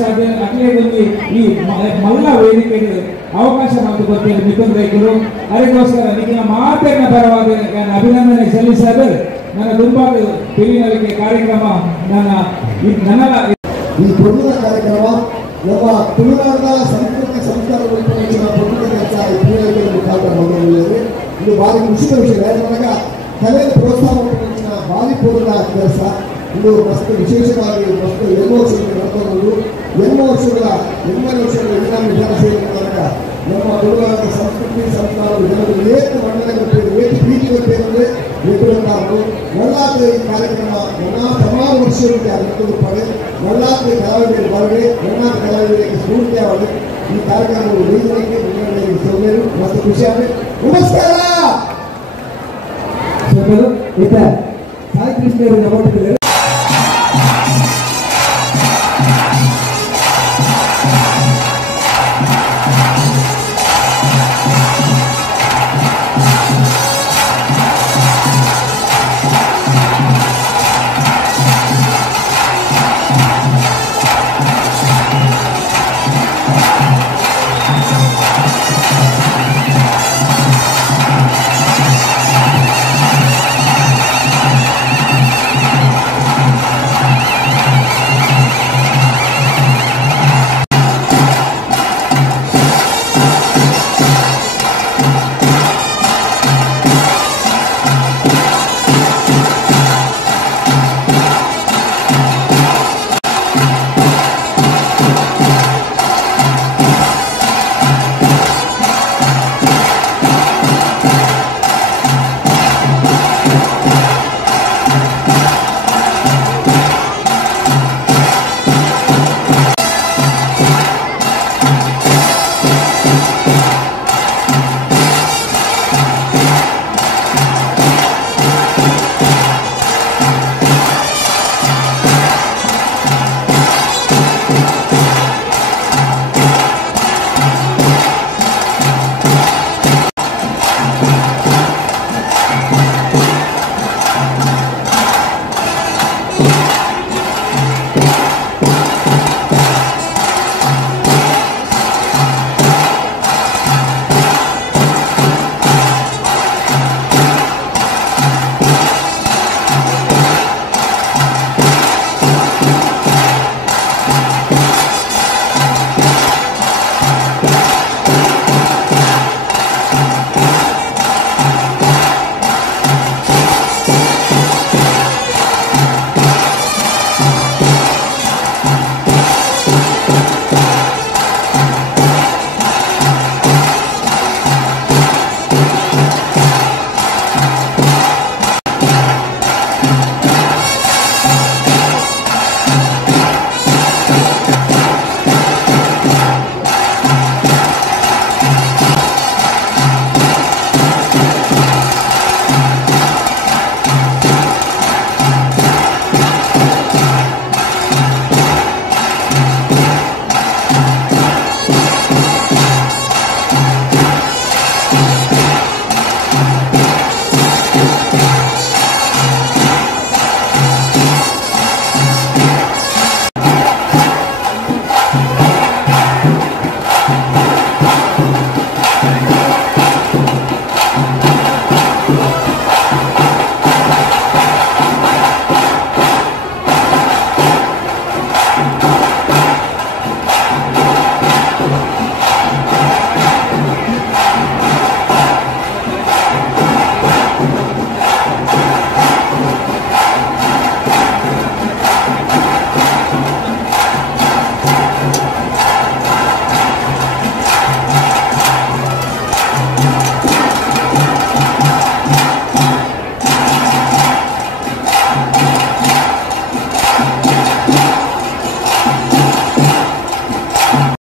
ಸಾಧ್ಯ ಅಟ್ಲೇ ಬಂದು ಈ ಮಲ್ಲ ವೇದಿಕೆಗೆ ಅವಕಾಶ ಮತ್ತು ಗೊತ್ತಿಲ್ಲ ಮಿಥುನ್ ರೈತರು ಅದಕ್ಕೋಸ್ಕರ ನಿಮಗೆ ಮಾತಿನ ಪರವಾಗಿ ನಾನು ಅಭಿನಂದನೆ ಸಲ್ಲಿಸಲು ನನ್ನ ದುಂಬಾದ ಪಿಲಿನಲಿಕೆ ಕಾರ್ಯಕ್ರಮ ನನ್ನ ಈ ಪ್ರಮುಖ ಕಾರ್ಯಕ್ರಮ ನಮ್ಮ ತುಳುನಾಡಿನ ಸಂಸ್ಕೃತಿ ಸಂಸ್ಕಾರಗಳು ಪ್ರಮುಖ ಕೆಲಸ ಈ ಪಿಲಿನಲಿಕೆ ಮುಖಾಂತರ ಹೊಂದಿದೆ. ಇದು ಭಾರಿ ಖುಷಿಯ ವಿಷಯ. ನನಗ ಕಲೆಯನ್ನು ಪ್ರೋತ್ಸಾಹ ಮಾಡಿದ ಭಾರಿ ಪೂರ್ಣ ಕೆಲಸ. ಇದು ಮಸ್ತ್ ವಿಶೇಷವಾಗಿ ಮಸ್ತ್ 2 ವರ್ಷಗಳು ನಡೆದುಕೊಂಡು 2 ವರ್ಷಗಳ ವಿಜ್ಞಾನ ವಿಧಾನ ಸೇರಿದಾಗ ನಮ್ಮ ತುಳುನಾಡಿನ ಸಂಸ್ಕೃತಿ ಸಂಸ್ಕಾರ ಜನರು ಏಕ ಮಂಡಲಗಳು ಏಕ ಪ್ರೀತಿಗಳು ಎದುರುಂಟಾರು ನಲ್ಲಾತ್ರಿ ಕಾರ್ಯಕ್ರಮ ಎಲ್ಲಾ ಸಮಾನ ವರ್ಷಗಳಿಗೆ ನಡೆದುಕೊಳ್ಳುತ್ತಾರೆ. ನಲ್ಲಾತ್ರಿ ಕಲಾವಿದರು ಬರಲಿ, ಎಲ್ಲ ಕಲಾವಿದರಿಗೆ ಸ್ಫೂರ್ತಿಯಾಗಲಿ ಈ ಕಾರ್ಯಕ್ರಮಗಳು ರೈತರಿಗೆ ಮುನ್ನಡೆಗೆ ಸೌಮ್ಯರು ಮತ್ತು ಖುಷಿಯಾಗಿ ನಮಸ್ಕಾರ. ಸಾಯಿ ಕೃಷ್ಣ